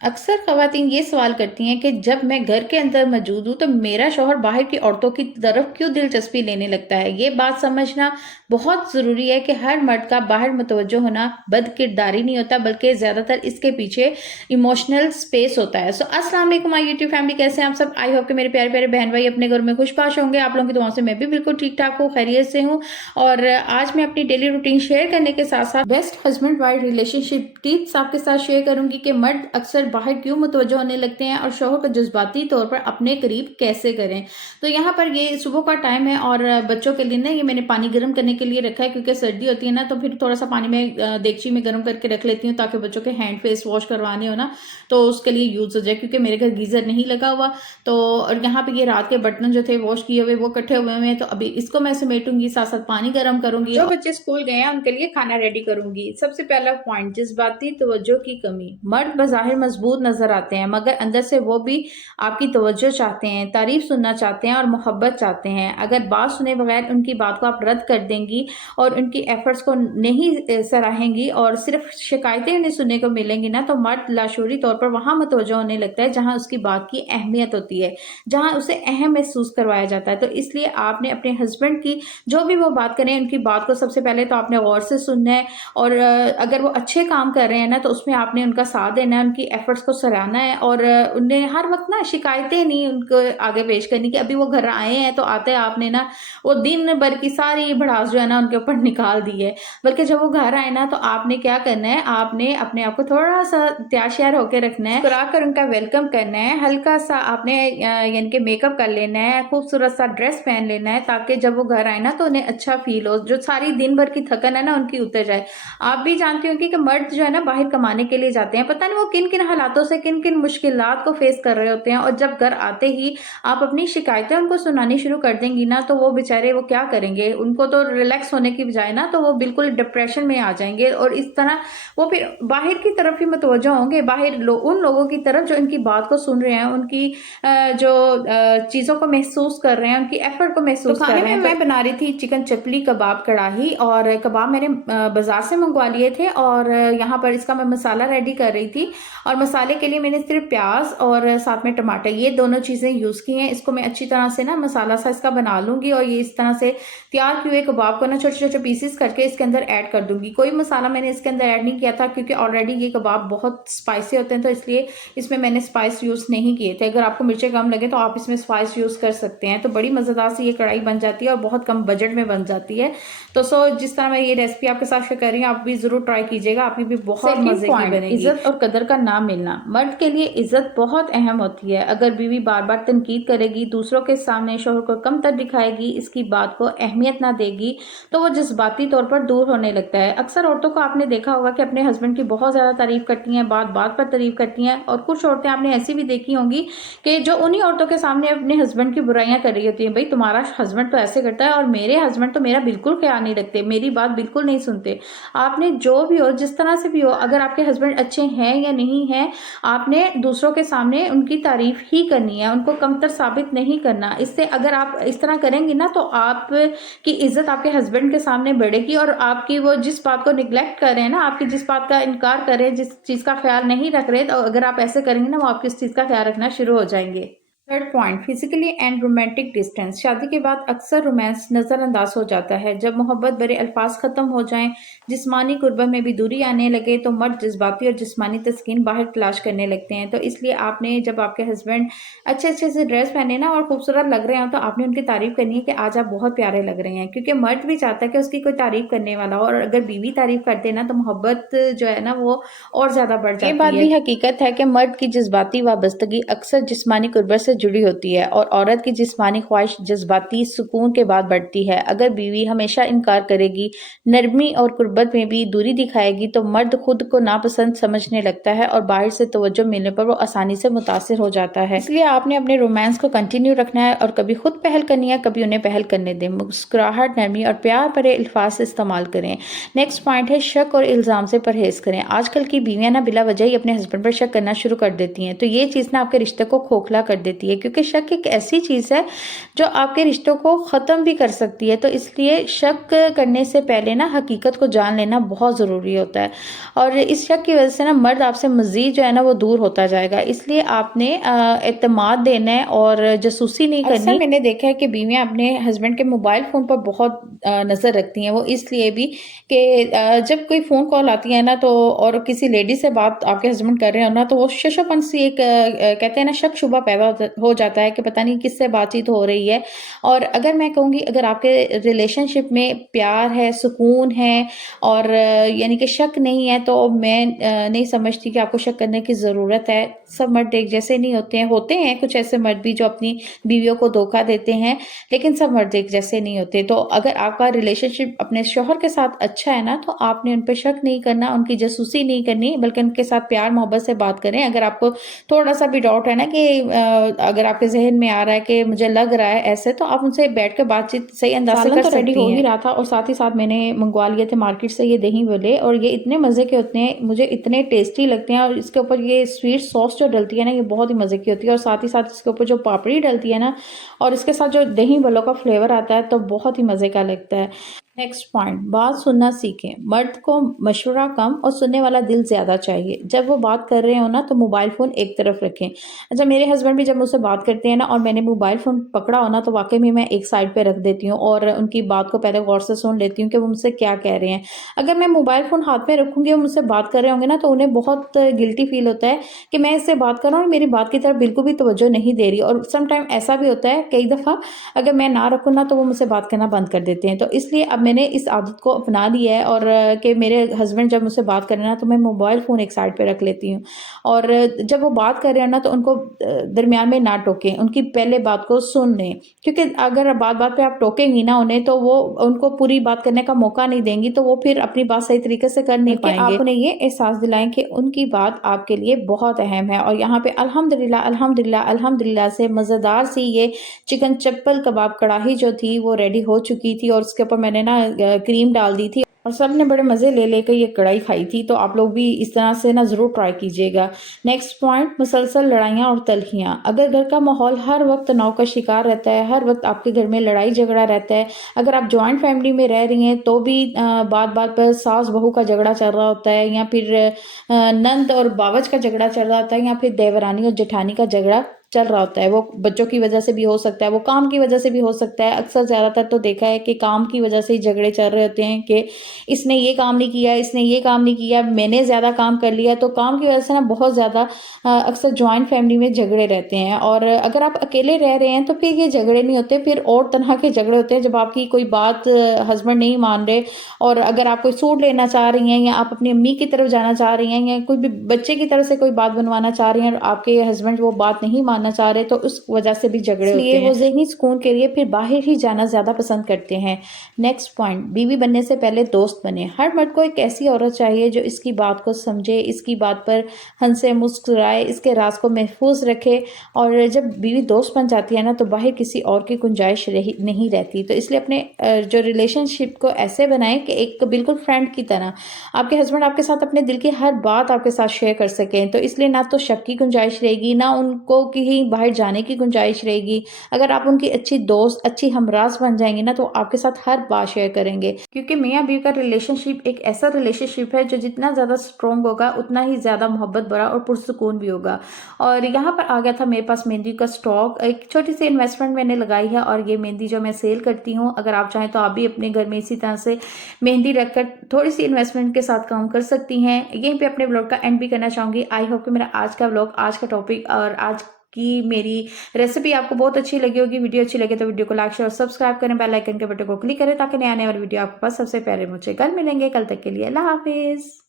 अक्सर ख़वातीन ये सवाल करती हैं कि जब मैं घर के अंदर मौजूद हूँ तो मेरा शौहर बाहर की औरतों की तरफ क्यों दिलचस्पी लेने लगता है। ये बात समझना बहुत ज़रूरी है कि हर मर्द का बाहर मुतवज्जो होना बदकिरदारी नहीं होता, बल्कि ज़्यादातर इसके पीछे इमोशनल स्पेस होता है। सो अस्सलाम वालेकुम माय यूट्यूब फैमिली, कैसे हैं आप सब। आई होप कि मेरे प्यारे प्यारे बहन भाई अपने घर में खुशबाश होंगे। आप लोगों की दुआओं से मैं भी बिल्कुल ठीक ठाक हूँ, खैरियत से हूँ। और आज मैं अपनी डेली रूटीन शेयर करने के साथ साथ best husband wife relationship tips आपके साथ शेयर करूंगी कि मर्द अक्सर बाहर क्यों मुतवज्जो होने लगते हैं और शौहर को जज्बाती तौर पर अपने करीब कैसे करें। तो यहाँ पर ये सुबह का टाइम है और बच्चों के लिए ना ये मैंने पानी गर्म करने के लिए रखा है, क्योंकि सर्दी होती है ना, तो फिर थोड़ा सा पानी में देगची में गर्म करके रख लेती हूँ ताकि बच्चों के हैंड फेस वॉश करवाने हो ना, तो उसके लिए यूज हो जाए, क्योंकि मेरे घर गीजर नहीं लगा हुआ। तो और यहाँ पे ये रात के बर्तन जो थे वॉश किए हुए वो इकट्ठे हुए हैं, तो अभी इसको मैं समेटूंगी, साथ साथ पानी गर्म करूंगी। जो बच्चे स्कूल गए हैं उनके लिए खाना रेडी करूंगी। सबसे पहला पॉइंट, जज्बाती तवज्जो की कमी। मर्द बज़ाहिर मजबूत नजर आते हैं, मगर अंदर से वो भी आपकी तवज्जो चाहते हैं, तारीफ सुनना चाहते हैं और मोहब्बत चाहते हैं। अगर बात सुने बगैर उनकी बात को आप रद्द कर देंगी और उनकी एफर्ट्स को नहीं सराहेंगी और सिर्फ शिकायतें उन्हें सुनने को मिलेंगी ना, तो मर्द लाशूरी तौर पर वहां मुतवज्जो होने लगता है जहां उसकी बात की अहमियत होती है, जहां उसे अहम महसूस करवाया जाता है। तो इसलिए आपने अपने हस्बैंड की जो भी वो बात करें, उनकी बात को सबसे पहले तो आपने गौर से सुनना है। और अगर वो अच्छे काम कर रहे हैं ना, तो उसमें आपने उनका साथ देना है, उनकी एफर्ट्स को सराहना है और उन्हें हर वक्त ना शिकायतें नहीं उनको आगे पेश करनी कि अभी वो घर आए हैं तो आते आपने ना वो दिन भर की सारी भड़ास जो है ना उनके ऊपर निकाल दी है। बल्कि जब वो घर आए ना, तो आपने क्या करना है, आपने अपने आप को थोड़ा सा तैयार श्यार होकर रखना है, मुस्कुरा कर उनका वेलकम करना है। हल्का सा आपने यानी कि मेकअप कर लेना है, खूबसूरत सा ड्रेस पहन लेना है, ताकि जब वो घर आए ना तो उन्हें अच्छा फील हो, जो सारी दिन भर की थकन है ना उनकी उतर जाए। आप भी जानती होंगी कि मर्द जो है ना बाहर कमाने के लिए जाते हैं, पता नहीं वो किन किन हालातों से किन किन मुश्किलात को फेस कर रहे होते हैं, और जब घर आते ही आप अपनी शिकायतें उनको सुनानी शुरू कर देंगी ना, तो वो बेचारे वो क्या करेंगे, उनको तो रिलैक्स होने की बजाय ना तो वो बिल्कुल डिप्रेशन में आ जाएंगे, और इस तरह वो फिर बाहर की तरफ ही मुतवज्जो होंगे, बाहर उन लोगों की तरफ जो इनकी बात को सुन रहे हैं, उनकी जो चीजों को महसूस कर रहे हैं, उनकी एफर्ट को महसूस कर रहे हैं। मैं बना रही थी चिकन चपली कबाब कढ़ाई, और कबाब मैंने बाजार से मंगवा लिए थे, और यहाँ पर इसका मैं मसाला रेडी कर रही थी। और मसाले के लिए मैंने सिर्फ प्याज और साथ में टमाटर, ये दोनों चीजें यूज की हैं। इसको मैं अच्छी तरह से ना मसाला सा इसका बना लूंगी, और ये इस तरह से तैयार किए हुए कबाब को ना छोटे छोटे पीसेस करके इसके अंदर ऐड कर दूंगी। कोई मसाला मैंने इसके अंदर ऐड नहीं किया था, क्योंकि ऑलरेडी ये कबाब बहुत स्पाइसी होते हैं, तो इसलिए इसमें मैंने स्पाइस यूज नहीं किए थे। अगर आपको मिर्चें कम लगे तो आप इसमें स्पाइस यूज कर सकते हैं, तो बड़ी मजेदार सी ये कढ़ाई बन जाती है और बहुत कम बजट में बन जाती है। तो जिस तरह मैं ये रेसिपी आपके साथ शेयर कर रही हूँ, आप भी जरूर ट्राई कीजिएगा, आपकी भी बहुत मजे की बनेगी। इज्जत और कदर का ना मिलना। मर्द के लिए इज्जत बहुत अहम होती है। अगर बीवी बार बार तनकीद करेगी, दूसरों के सामने शौहर को कमतर दिखाएगी, इसकी बात को अहमियत ना देगी, तो वो जज्बाती तौर पर दूर होने लगता है। अक्सर औरतों को आपने देखा होगा कि अपने हस्बैंड की बहुत ज्यादा तारीफ करती हैं, बात बात पर तारीफ करती हैं, और कुछ औरतें आपने ऐसी भी देखी होंगी कि जो उन्हीं औरतों के सामने अपने हस्बैंड की बुराइयां कर रही होती हैं। भाई तुम्हारा हस्बैंड तो ऐसे करता है, और मेरे हस्बैंड तो मेरा बिल्कुल ख्याल नहीं रखते, मेरी बात बिल्कुल नहीं सुनते। आपने जो भी हो, जिस तरह से भी हो, अगर आपके हस्बैंड अच्छे हैं या नहीं है, आपने दूसरों के सामने उनकी तारीफ ही करनी है, उनको कमतर साबित नहीं करना। इससे अगर आप इस तरह करेंगे ना, तो आपकी इज्जत आपके हस्बैंड के सामने बढ़ेगी, और आपकी वो जिस बात को निग्लेक्ट कर रहे हैं ना, आपकी जिस बात का इनकार कर रहे हैं, जिस चीज का ख्याल नहीं रख रहे, तो अगर आप ऐसे करेंगे ना, वो आपकी इस चीज का ख्याल रखना शुरू हो जाएंगे। Third point, physically and romantic distance. शादी के बाद अक्सर रोमांस नजरअंदाज हो जाता है। जब मोहब्बत भरे अल्फाज खत्म हो जाएं, जिस्मानी कुर्बत में भी दूरी आने लगे, तो मर्द जज्बाती और जिस्मानी तस्कीन बाहर तलाश करने लगते हैं। तो इसलिए आपने जब आपके हस्बैंड अच्छे अच्छे से ड्रेस पहने ना और खूबसूरत लग रहे हो, तो आपने उनकी तारीफ करनी है कि आज आप बहुत प्यारे लग रहे हैं, क्योंकि मर्द भी चाहता है कि उसकी कोई तारीफ करने वाला हो, और अगर बीवी तारीफ करते ना, तो मोहब्बत जो है ना वो और ज्यादा बढ़ जाती है। ये बात भी हकीकत है कि मर्द की जज्बाती वाबस्तगी अक्सर जिस्मानी कुर्बत से जुड़ी होती है, और औरत की जिस्मानी ख्वाहिश जज्बाती सुकून के बाद बढ़ती है। अगर बीवी हमेशा इनकार करेगी, नरमी और कुर्बत में भी दूरी दिखाएगी, तो मर्द खुद को नापसंद समझने लगता है, और बाहर से तवज्जो मिलने पर वो आसानी से मुतासिर हो जाता है। इसलिए आपने अपने रोमांस को कंटिन्यू रखना है, और कभी खुद पहल करनी है, कभी उन्हें पहल करने दें। मुस्कुराहट, नरमी और प्यार भरे अल्फाज इस्तेमाल करें। नेक्स्ट पॉइंट है, शक और इल्जाम से परहेज करें। आजकल की बीवियां ना बिला वजह ही अपने हस्बैंड पर शक करना शुरू कर देती हैं, तो ये चीज ना आपके रिश्ते को खोखला कर देती देती है, क्योंकि शक एक ऐसी चीज़ है जो आपके रिश्तों को ख़त्म भी कर सकती है। तो इसलिए शक करने से पहले ना हकीकत को जान लेना बहुत ज़रूरी होता है, और इस शक की वज़ह से ना मर्द आपसे मज़ीद जो है ना वो दूर होता जाएगा। इसलिए आपने एतमाद देना है और जासूसी नहीं करनी। अक्सर मैंने देखा है कि बीवियाँ अपने हस्बैंड के मोबाइल फ़ोन पर बहुत नज़र रखती हैं। वो इसलिए भी कि जब कोई फ़ोन कॉल आती है ना, तो और किसी लेडी से बात आपके हस्बैंड कर रहे हो ना, तो वो शशोपन सी एक कहते हैं ना, शक शुबा पैदा हो जाता है कि पता नहीं किससे बातचीत हो रही है। और अगर मैं कहूँगी, अगर आपके रिलेशनशिप में प्यार है, सुकून है और यानी कि शक नहीं है, तो मैं नहीं समझती कि आपको शक करने की ज़रूरत है। सब मर्द एक जैसे नहीं होते हैं कुछ ऐसे मर्द भी जो अपनी बीवियों को धोखा देते हैं, लेकिन सब मर्द एक जैसे नहीं होते। तो अगर आपका रिलेशनशिप अपने शौहर के साथ अच्छा है ना, तो आपने उन पे शक नहीं करना, उनकी जासूसी नहीं करनी, बल्कि उनके साथ प्यार मोहब्बत से बात करें। अगर आपको थोड़ा-सा भी डाउट है ना कि अगर आपके ज़हन में आ रहा है कि मुझे लग रहा है ऐसे, तो आप उनसे बैठ के बातचीत सही अंदाज़ से कर सकती हैं। रेडी हो ही रहा था, और साथ ही साथ मैंने मंगवा लिए थे मार्केट से ये दही वड़े, और ये इतने मज़े के होते हैं, मुझे इतने टेस्टी लगते हैं। और इसके ऊपर ये स्वीट सॉस जो डलती है ना, ये बहुत ही मज़े की होती है, और साथ ही साथ इसके ऊपर जो पापड़ी डलती है ना, और इसके साथ जो दही वड़ों का फ्लेवर आता है, तो बहुत ही मज़े का लगता है। नेक्स्ट पॉइंट, बात सुनना सीखें। मर्द को मशवरा कम और सुनने वाला दिल ज़्यादा चाहिए। जब वो बात कर रहे हो ना, तो मोबाइल फ़ोन एक तरफ रखें। अच्छा, मेरे हस्बैंड भी जब मुझसे बात करते हैं ना, और मैंने मोबाइल फ़ोन पकड़ा हो ना, तो वाक़ई में मैं एक साइड पे रख देती हूँ और उनकी बात को पहले गौर से सुन लेती हूँ कि वो मुझसे क्या कह रहे हैं। अगर मैं मोबाइल फ़ोन हाथ में रखूँगी और मुझसे बात कर रहे होंगे ना, तो उन्हें बहुत गिल्टी फ़ील होता है कि मैं इससे बात कर रहा हूँ और मेरी बात की तरफ बिल्कुल भी तवज्जो नहीं दे रही। और सम टाइम ऐसा भी होता है, कई दफ़ा अगर मैं ना रखूँ ना, तो वो मुझसे बात करना बंद कर देते हैं। तो इसलिए अब मैंने इस आदत को अपना लिया है, और कि मेरे हस्बैंड जब मुझसे बात कर रहे हैं ना, तो मैं मोबाइल फ़ोन एक साइड पे रख लेती हूँ। और जब वो बात कर रहे हैं ना, तो उनको दरमियान में ना टोकें, उनकी पहले बात को सुन लें, क्योंकि अगर बात-बात पे आप टोकेंगी ना उन्हें, तो वो उनको पूरी बात करने का मौका नहीं देंगी, तो वो फिर अपनी बात सही तरीके से कर नहीं पाएँगे। आप उन्हें ये एहसास दिलाएँ कि उनकी बात आपके लिए बहुत अहम है। और यहाँ पे अल्हम्दुलिल्लाह, अल्हम्दुलिल्लाह, अल्हम्दुलिल्लाह से मज़ेदार सी ये चिकन चप्पल कबाब कढ़ाई जो थी वो रेडी हो चुकी थी, और उसके ऊपर मैंने ना क्रीम डाल दी थी, और सबने बड़े मज़े ले लेकर ये कढ़ाई खाई थी। तो आप लोग भी इस तरह से ना ज़रूर ट्राई कीजिएगा। नेक्स्ट पॉइंट, मुसलसल लड़ाइयाँ और तल्खियाँ। अगर घर का माहौल हर वक्त तनाव का शिकार रहता है, हर वक्त आपके घर में लड़ाई झगड़ा रहता है, अगर आप जॉइंट फैमिली में रह रही हैं, तो भी बात-बात पर सास बहू का झगड़ा चल रहा होता है, या फिर नंद और बावज का झगड़ा चल रहा होता है, या फिर देवरानी और जेठानी का झगड़ा चल रहा होता है। वो बच्चों की वजह से भी हो सकता है, वो काम की वजह से भी हो सकता है। अक्सर ज़्यादातर तो देखा है कि काम की वजह से ही झगड़े चल रहे होते हैं कि इसने ये काम नहीं किया, इसने ये काम नहीं किया, मैंने ज़्यादा काम कर लिया। तो काम की वजह से ना बहुत ज़्यादा अक्सर जॉइंट फैमिली में झगड़े रहते हैं। और अगर आप अकेले रह रहे हैं, तो फिर ये झगड़े नहीं होते, फिर और तरह के झगड़े होते हैं, जब आपकी कोई बात हस्बैंड नहीं मान रहे, और अगर आप कोई सूट लेना चाह रही हैं, या आप अपनी अम्मी की तरफ जाना चाह रही हैं, या कोई भी बच्चे की तरफ से कोई बात बनवाना चाह रही हैं, और आपके हस्बैंड वो बात नहीं मानना चाह रहे, तो उस वजह से भी झगड़े होते हैं। वो ज़हनी सुकून के लिए फिर बाहर ही जाना ज़्यादा पसंद करते हैं। नेक्स्ट पॉइंट, बीवी बनने से पहले दोस्त बने। हर मर्द को एक ऐसी औरत चाहिए जो इसकी बात को समझे, इसकी बात पर हंसे मुस्कुराए, इसके राज को महफूज रखे। और जब बीवी दोस्त बन जाती है ना, तो बाहर किसी और की गुंजाइश नहीं रहती। तो इसलिए अपने जो रिलेशनशिप को ऐसे बनाएं कि एक बिल्कुल फ्रेंड की तरह आपके हस्बैंड आपके साथ अपने दिल की हर बात आपके साथ शेयर कर सकें। तो इसलिए ना तो शक की गुंजाइश रहेगी, ना उनको कहीं बाहर जाने की गुंजाइश रहेगी। अगर आप उनकी अच्छी दोस्त, अच्छी हमराज बन जाएंगी ना, तो आपके साथ हर बात शेयर करेंगे, क्योंकि मियाँ बीवी का रिलेशनशिप एक ऐसा रिलेशनशिप है जो जितना ज़्यादा स्ट्रॉन्ग होगा, उतना ही ज़्यादा मोहब्बत भरा और पुरसुकून भी होगा। और यहाँ पर आ गया था मेरे पास मेहंदी का स्टॉक। एक छोटी सी इन्वेस्टमेंट मैंने लगाई है, और ये मेहंदी जो मैं सेल करती हूँ, अगर आप चाहें तो आप भी अपने घर में इसी तरह से मेहंदी रखकर थोड़ी सी इन्वेस्टमेंट के साथ काम कर सकती हैं। यहीं पे अपने ब्लॉग का एंड भी करना चाहूँगी। आई होप कि मेरा आज का ब्लॉग, आज का टॉपिक और आज की मेरी रेसिपी आपको बहुत अच्छी लगी होगी। वीडियो अच्छी लगे तो वीडियो को लाइक शेयर और सब्सक्राइब करें, बेल आइकन के बटन को क्लिक करें, ताकि नए आने वाली वीडियो आपके पास सबसे पहले पहुंचे। कल मिलेंगे, कल तक के लिए अल्लाह हाफिज़।